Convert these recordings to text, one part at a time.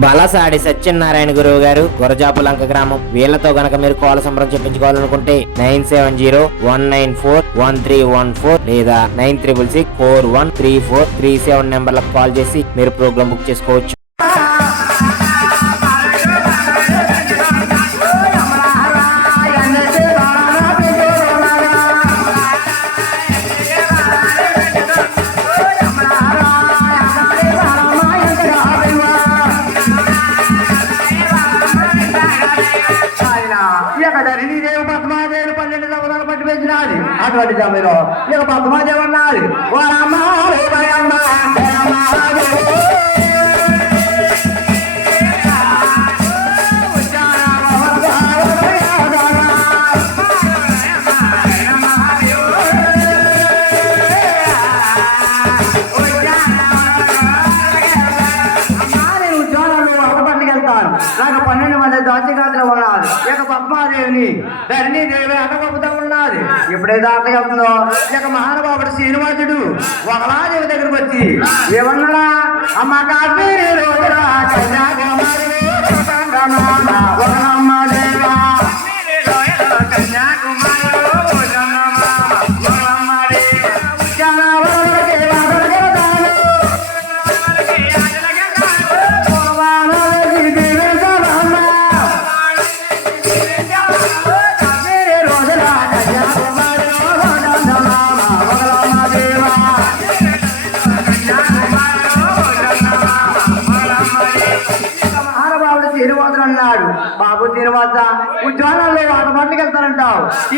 బలసాడి సత్యనారాయణ గురువు గారు గురజాపులంక గ్రామం. వీళ్ళతో గనక మీరు కోల సంబరం చెప్పించుకోవాలనుకుంటే nine seven zero one nine four one three one four లేదా nine triple six four one three four three seven నెంబర్లకు కాల్ చేసి మీరు ప్రోగ్రామ్ బుక్ చేసుకోవచ్చు. ఇక ధరణిదేవి పద్మాదేవి పన్నెండు సంవత్సరాలు పట్టి పెంచినది అటువంటి సమయంలో ఇక పద్మాదేవి అన్నది వారమ్మ ఇక పద్మాదేవిని ధరణిదేవి అటగొప్పుతా ఉన్నది ఎప్పుడైతే అటగొప్పుతుందో ఇక మహానుభావుడు శ్రీనివాసుడు ఒకలాదేవి దగ్గరకు వచ్చి ఏమన్నాడా అమ్మ కాశ్మీరి రోజురా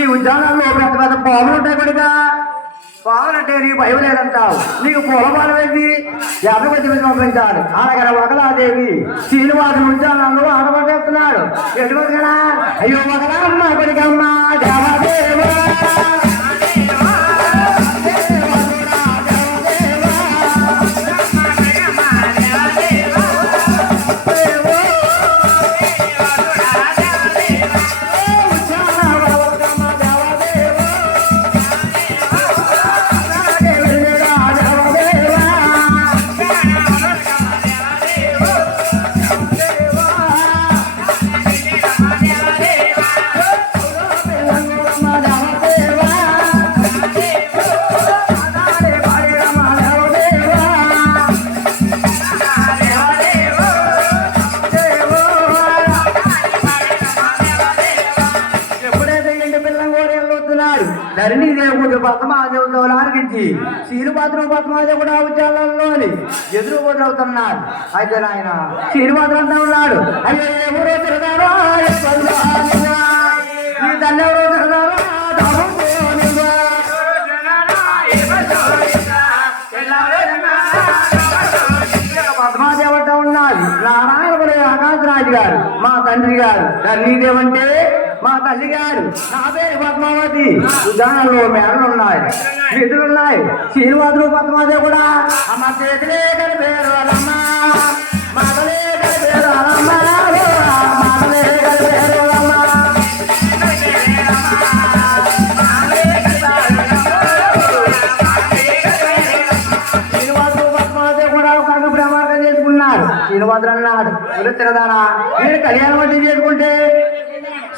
వెళ్తానంటావు ఈ పెద్ద పెద్ద పాములు ఉంటాయి కొడుగా పావులంటే నీకు భయం లేదంటావు. నీకు పొలమానం ఏంటి యాభై మంది మంది పంపించాలి అలాగే ఒకలాదేవి శ్రీనివాసు ఉద్యానంలో ఆడబట్టేస్తున్నాడు ఎటువంటి అయ్యో అయ్యో అమ్మ కొడుకమ్మ. దేవదేవా. తోలానికి శ్రీనివాసుడు పద్మాదేవి కూడా ఉద్యోగాల్లో ఎదురు కూడా అవుతున్నాడు అయితే ఆయన శ్రీనివాసుడు అంటా ఉన్నాడు. అయ్యో ఎవరో తిరగారో తల్లి తిరగారో ఉన్నది నారాయణపురి ఆకాశరాజు గారు మా తండ్రి గారు ధరణీదేవంటే మా తల్లి గారు నా పేరు పద్మావతి. ఉదాహరణలో మేడలు ఉన్నాయి నిధులు ఉన్నాయి. శ్రీనివాసులు పద్మావతి కూడా. అమ్మ చేతిలే కలిపేరు అలమ్మ. మాటలే మాటలే కలిపేరు కూడా కనుక ప్రమాణం చేసుకున్నాడు శ్రీనివాసుడు అన్నాడు తిరదారా మీరు కళ్యాణం చేసుకుంటే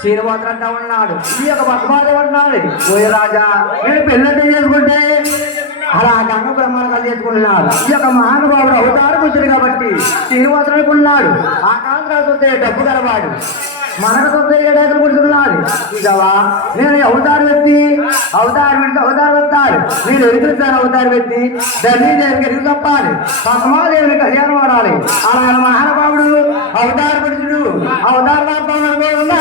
శ్రీనివాసుడు అంటా ఉన్నాడు ఈ యొక్క పద్మావతి అంటున్నాడు ఓయ్ రాజా నేను పెళ్ళంటే చేసుకుంటే అలా గంగ బ్రహ్మాండాలు చేసుకున్నాడు ఈ యొక్క మహానుభావుడు అవతారం వచ్చింది కాబట్టి శ్రీనివాసుడు అనుకున్నాడు ఆ కాంతరాజు డబ్బు గలవాడు. మనకు సొంత ఏడాకులు కూర్చున్నాడు ఇదవా నేను అవతారు వ్యక్తి అవతారు పెడితే అవతారు వస్తాడు నేను ఎదుగుతారు అవతారు వ్యక్తి. ధనీ దేవికి ఎదుగు తప్పాలి. పద్మాదేవిని కళ్యాణం వాడాలి. అలా మహానుభావుడు అవతారు పురుషుడు అవతార అనుకోకుండా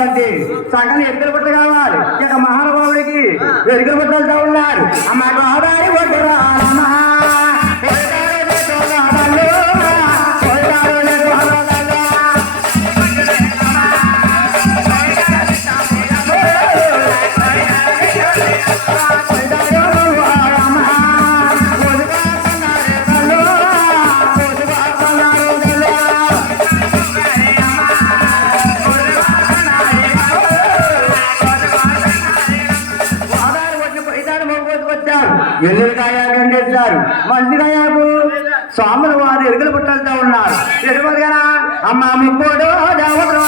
ఎరుకు సగం ఎరుకలు పుట్ట కావాలి. ఇక మహానుభావుడికి ఎరుకలు పుట్టలుతా ఉన్నారు అమ్మ గోదావరి ఎల్లుకాయ కండేస్తారు మంచిగాయాకు? స్వాములు వారు ఎరుగులు పుట్టలతో ఉన్నారు. ఎరుమలుగా అమ్మ ముక్కోడు దేవతలు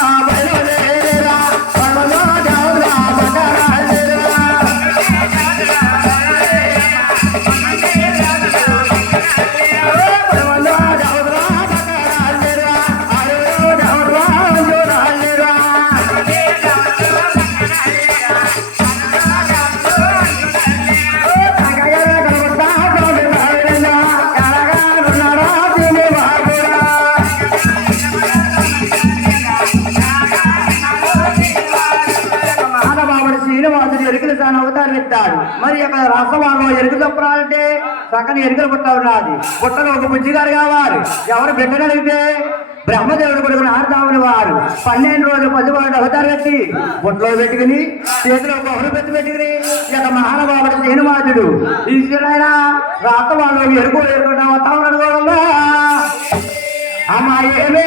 మరి అక్కడ రాసవాళ్ళు ఎరుకు తప్పరాలంటే చక్కని ఎరుకలు పుట్ట ఉన్నది. పుట్టలో ఒక బుజ్జిగారు కావాలి. ఎవరు బిడ్డను అడిగితే బ్రహ్మదేవుడు కొడుకుని ఆడతామని వారు. పన్నెండు రోజులు పదివాడు అవతారు కట్టి బుట్టలో పెట్టుకుని చేతిలో ఒక ఒకరు పెట్టి పెట్టుకుని ఇక మహానుభావుడు శ్రీనివాసుడు ఈశ్వరైన రాసవాళ్ళు ఎరుకు ఎరుకుంటా వస్తామని అనుకోవాలా అమ్మాయి ఏమే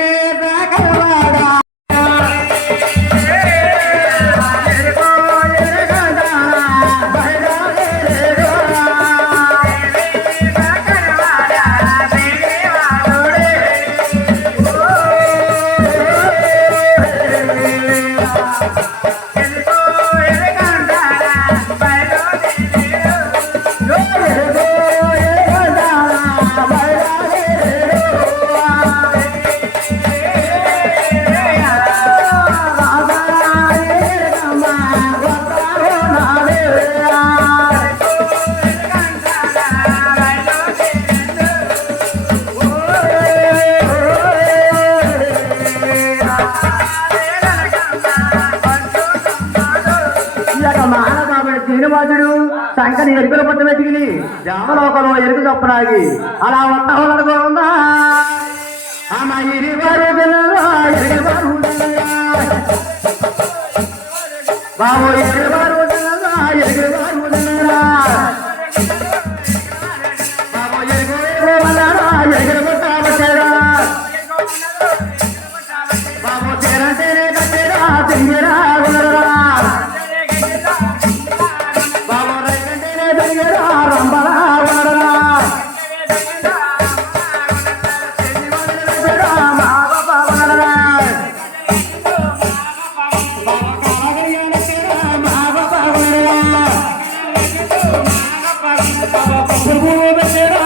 శ్రీనివాసుడు శంకని ఎరుకుల పట్టు వెతికి జామలోకంలో ఎరుకు తప్పనాగి అలా వస్తామనుకోందా అమ్మ ఇరివారు ఇరివారు బాబు 全部都写到。